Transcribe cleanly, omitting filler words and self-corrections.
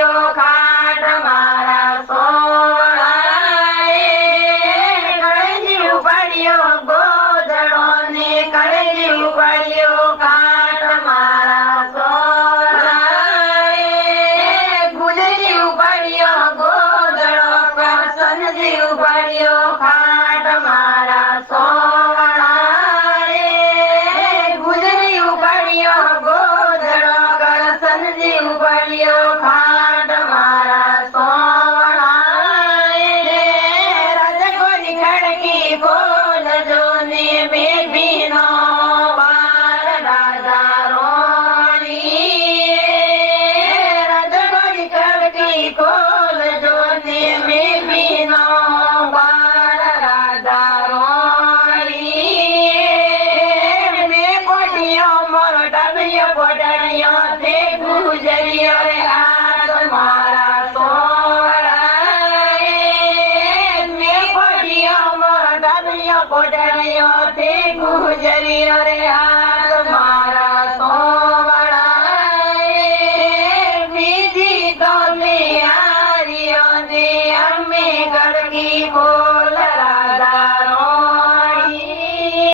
પડ્યો ખાટ મારા સોળાએ કળજી પડ્યો ગોદડો ને કળજી પડ્યો ખાટ મારા સોળાએ ગુજરી પડ્યો ગોદડો કરસનજી પડ્યો ખાટ મારા સોળાએ ગુજરી પડ્યો ગોદડો કરસનજી પડ્યો ખાટ મારા સોળાએ રાજકોની ખડકી ખોલજો ને બેબીનો બાર રાજા રોણી રાજકોની ખડકી ખોલજો ને બેબીનો બાર રાજા રોણી મેં કોઠીઓ મારો ડબિયો કોટડીયો તે ગુજર્યો રે હાથ મારા સોળાએ મેં કોઠીઓ મારો ડબિયો કોટડીયો તે ગુજર્યો રે